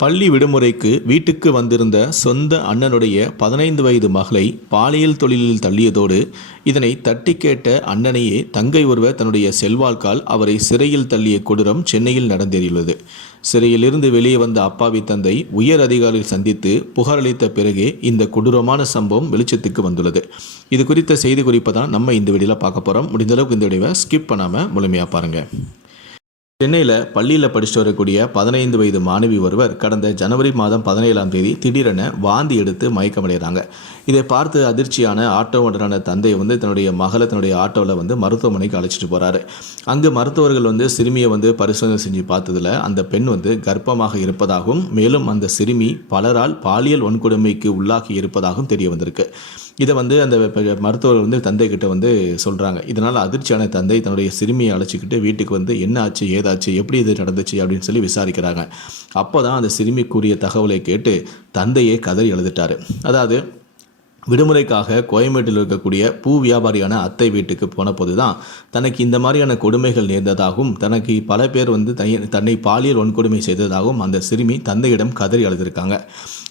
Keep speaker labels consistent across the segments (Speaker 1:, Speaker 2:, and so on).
Speaker 1: பள்ளி விடுமுறைக்கு வீட்டுக்கு வந்திருந்த சொந்த அண்ணனுடைய பதினைந்து வயது மகளை பாலியல் தொழிலில் தள்ளியதோடு இதனை தட்டி கேட்ட அண்ணனையே தங்கை ஒருவர் தன்னுடைய செல்வாழ்கால் அவரை சிறையில் தள்ளிய கொடூரம் சென்னையில் நடந்தேறியுள்ளது. சிறையிலிருந்து வெளியே வந்த அப்பாவி தந்தை உயர் அதிகாரிகள் சந்தித்து புகாரளித்த பிறகே இந்த கொடூரமான சம்பவம் வெளிச்சத்துக்கு வந்துள்ளது. இது குறித்த செய்தி குறிப்பை தான் நம்ம இந்த வீடியோவில் பார்க்க போகிறோம் முடிந்தளவுக்கு இந்த வீடியோவை ஸ்கிப் பண்ணாமல் முழுமையாக பாருங்கள் சென்னையில் பள்ளியில் படிச்சுட்டு வரக்கூடிய பதினைந்து வயது மாணவி ஒருவர் கடந்த ஜனவரி மாதம் பதினேழாம் தேதி திடீரென வாந்தி எடுத்து மயக்கமடைகிறாங்க. இதை பார்த்து அதிர்ச்சியான ஆட்டோ ஓட்டரான தந்தை வந்து தன்னுடைய மகளை தன்னுடைய ஆட்டோவில் வந்து மருத்துவமனைக்கு அழைச்சிட்டு போகிறாரு அங்கு மருத்துவர்கள் வந்து சிறுமியை வந்து பரிசோதனை செஞ்சு பார்த்ததில் அந்த பெண் வந்து கர்ப்பமாக இருப்பதாகவும் மேலும் அந்த சிறுமி பலரால் பாலியல் வன்கொடுமைக்கு உள்ளாகி இருப்பதாகவும் தெரிய வந்திருக்கு. இதை வந்து அந்த மருத்துவர் வந்து தந்தை கிட்ட வந்து சொல்கிறாங்க இதனால் அதிர்ச்சியான தந்தை தன்னுடைய சிறுமியை அழைச்சிக்கிட்டு வீட்டுக்கு வந்து என்ன ஆச்சு ஏதாச்சு எப்படி இது நடந்துச்சு அப்படின்னு சொல்லி விசாரிக்கிறாங்க. அப்போ தான் அந்த சிறுமி கூறிய தகவலை கேட்டு தந்தையே கதறி எழுதிட்டாரு அதாவது விடுமுறைக்காக கோயம்பேட்டில் இருக்கக்கூடிய பூ வியாபாரியான அத்தை வீட்டுக்கு போனபோது தான் தனக்கு இந்த மாதிரியான கொடுமைகள் நேர்ந்ததாகவும் தனக்கு பல பேர் வந்து தன்னை- தன்னை பாலியல் வன்கொடுமை செய்ததாகவும் அந்த சிறுமி தந்தையிடம் கதறி அழுதிருக்காங்க.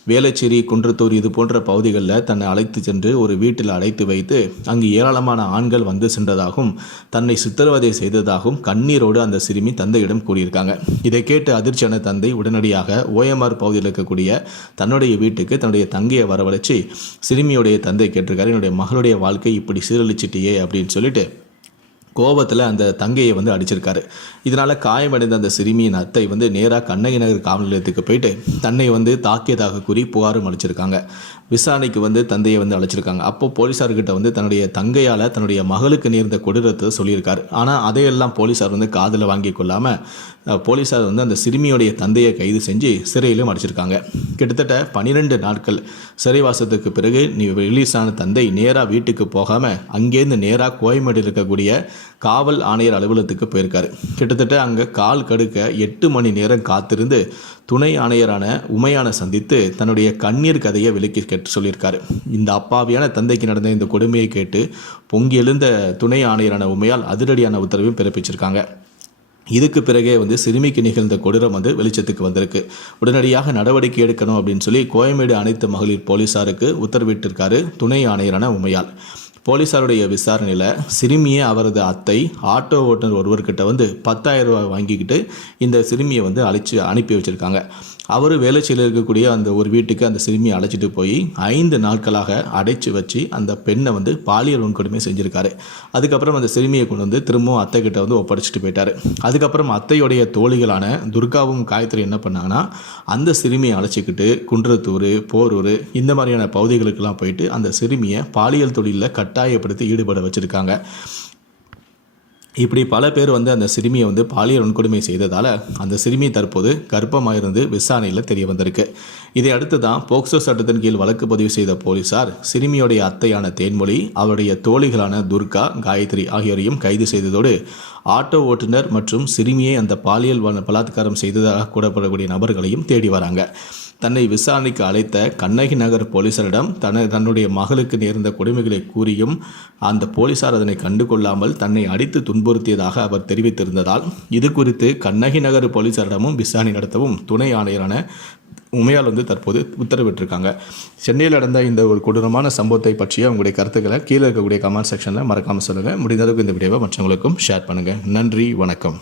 Speaker 1: வேளச்சேரி குன்றத்தூர் இது போன்ற பகுதிகளில் தன்னை அழைத்து சென்று ஒரு வீட்டில் அழைத்து வைத்து அங்கு ஏராளமான ஆண்கள் வந்து சென்றதாகவும் தன்னை சித்திரவதை செய்ததாகவும் கண்ணீரோடு அந்த சிறுமி தந்தையிடம் கூறியிருக்காங்க. இதை கேட்டு அதிர்ச்சியான தந்தை உடனடியாக ஓஎம்ஆர் பகுதியில் இருக்கக்கூடிய தன்னுடைய வீட்டுக்கு தன்னுடைய தங்கையை வரவழைச்சு மகளுடைய தந்தை கேட்டிருக்காரு என்னுடைய மகளுடைய வாழ்க்கை இப்படி சீரழிச்சிட்டியே அப்படின்னு சொல்லிட்டு கோபத்தில் அந்த தங்கையை வந்து அடிச்சிருக்காரு. இதனால் காயமடைந்த அந்த சிறுமியின் அத்தை வந்து நேராக கண்ணகி நகர் காவல் நிலையத்துக்கு போயிட்டு தன்னை வந்து தாக்கியதாக கூறி புகாரும் அளிச்சிருக்காங்க. விசாரணைக்கு வந்து தந்தையை வந்து அழைச்சிருக்காங்க. அப்போ போலீஸார்கிட்ட வந்து தன்னுடைய தங்கையால் தன்னுடைய மகளுக்கு நேர்ந்த கொடூரத்தை சொல்லியிருக்காரு. ஆனால் அதையெல்லாம் போலீஸார் வந்து காதில் வாங்கி கொள்ளாமல் போலீஸார் வந்து அந்த சிறுமியுடைய தந்தையை கைது செஞ்சு சிறையிலும் அடைச்சிருக்காங்க. கிட்டத்தட்ட பனிரெண்டு நாட்கள் சிறைவாசத்துக்கு பிறகு நீ ரிலீஸ் ஆன தந்தை நேராக வீட்டுக்கு போகாமல் அங்கேருந்து நேராக கோயம்பேடு இருக்கக்கூடிய காவல் ஆணையர் அலுவலகத்துக்கு போயிருக்காரு. கிட்டத்தட்ட அங்கே கால் கடுக்க எட்டு மணி நேரம் காத்திருந்து துணை ஆணையரான உமையான சந்தித்து தன்னுடைய கண்ணீர் கதையை விலக்கி கேட்டு சொல்லியிருக்காரு. இந்த அப்பாவியான தந்தைக்கு நடந்த இந்த கொடுமையை கேட்டு பொங்கி எழுந்த துணை ஆணையரான உமையால் அதிரடியான உத்தரவையும் பிறப்பிச்சிருக்காங்க. இதுக்கு பிறகே வந்து சிறுமிக்கு நிகழ்ந்த கொடூரம் வந்து வெளிச்சத்துக்கு வந்திருக்கு. உடனடியாக நடவடிக்கை எடுக்கணும் அப்படின்னு சொல்லி கோயம்பேடு அனைத்து மகளிர் போலீசாருக்கு உத்தரவிட்டிருக்காரு துணை ஆணையரான உமையால். போலீசாருடைய விசாரணையில் சிறுமியை அவரது அத்தை ஆட்டோ ஓட்டுநர் ஒருவர்கிட்ட வந்து பத்தாயிரம் ரூபாய் வாங்கிக்கிட்டு இந்த சிறுமியை வந்து அழைச்சி அனுப்பி வச்சுருக்காங்க. அவர் வேலைச்சியில் இருக்கக்கூடிய அந்த ஒரு வீட்டுக்கு அந்த சிறுமியை அழைச்சிட்டு போய் ஐந்து நாட்களாக அடைச்சி வச்சு அந்த பெண்ணை வந்து பாலியல் வன்கொடுமை செஞ்சுருக்காரு. அதுக்கப்புறம் அந்த சிறுமியை கொண்டு வந்து திரும்பவும் அத்தை கிட்ட வந்து ஒப்படைச்சிட்டு போயிட்டார். அதுக்கப்புறம் அத்தையுடைய தோழிகளான துர்காவும் காயத்ரி என்ன பண்ணாங்கன்னா அந்த சிறுமியை அழைச்சிக்கிட்டு குன்றத்தூர் போரூர் இந்த மாதிரியான பகுதிகளுக்கெல்லாம் போயிட்டு அந்த சிறுமியை பாலியல் தொழிலில் கட்டாயப்படுத்தி ஈடுபட வச்சுருக்காங்க. இப்படி பல பேர் வந்து அந்த சிறுமியை வந்து பாலியல் வன்கொடுமை செய்ததால் அந்த சிறுமி தற்போது கர்ப்பமாயிருந்து விசாரணையில் தெரிய வந்திருக்கு. இதை அடுத்து தான் போக்சோ சட்டத்தின் கீழ் வழக்கு பதிவு செய்த போலீசார் சிறுமியுடைய அத்தையான தேன்மொழி அவருடைய தோழிகளான துர்கா காயத்ரி ஆகியோரையும் கைது செய்ததோடு ஆட்டோ ஓட்டுநர் மற்றும் சிறுமியை அந்த பாலியல் பலாத்காரம் செய்ததாக கூறப்படக்கூடிய நபர்களையும் தேடி வராங்க. தன்னை விசாரணைக்கு அழைத்த கண்ணகி நகர் போலீசாரிடம் தன தன்னுடைய மகளுக்கு நேர்ந்த கொடுமைகளை கூறியும் அந்த போலீசார் அதனை கண்டுகொள்ளாமல் தன்னை அடித்து துன்புறுத்தியதாக அவர் தெரிவித்திருந்ததால் இது குறித்து கண்ணகி நகர் போலீசாரிடமும் விசாரணை நடத்தவும் துணை ஆணையரான உமையால் வந்து தற்போது உத்தரவிட்டிருக்காங்க. சென்னையில் நடந்த இந்த ஒரு கொடூரமான சம்பவத்தை பற்றிய உங்களுடைய கருத்துக்களை கீழே இருக்கக்கூடிய கமெண்ட் செக்ஷனில் மறக்காமல் சொல்லுங்கள் முடிந்த அளவுக்கு இந்த வீடியோவை மற்றவங்களுக்கும் ஷேர் பண்ணுங்கள் நன்றி வணக்கம்.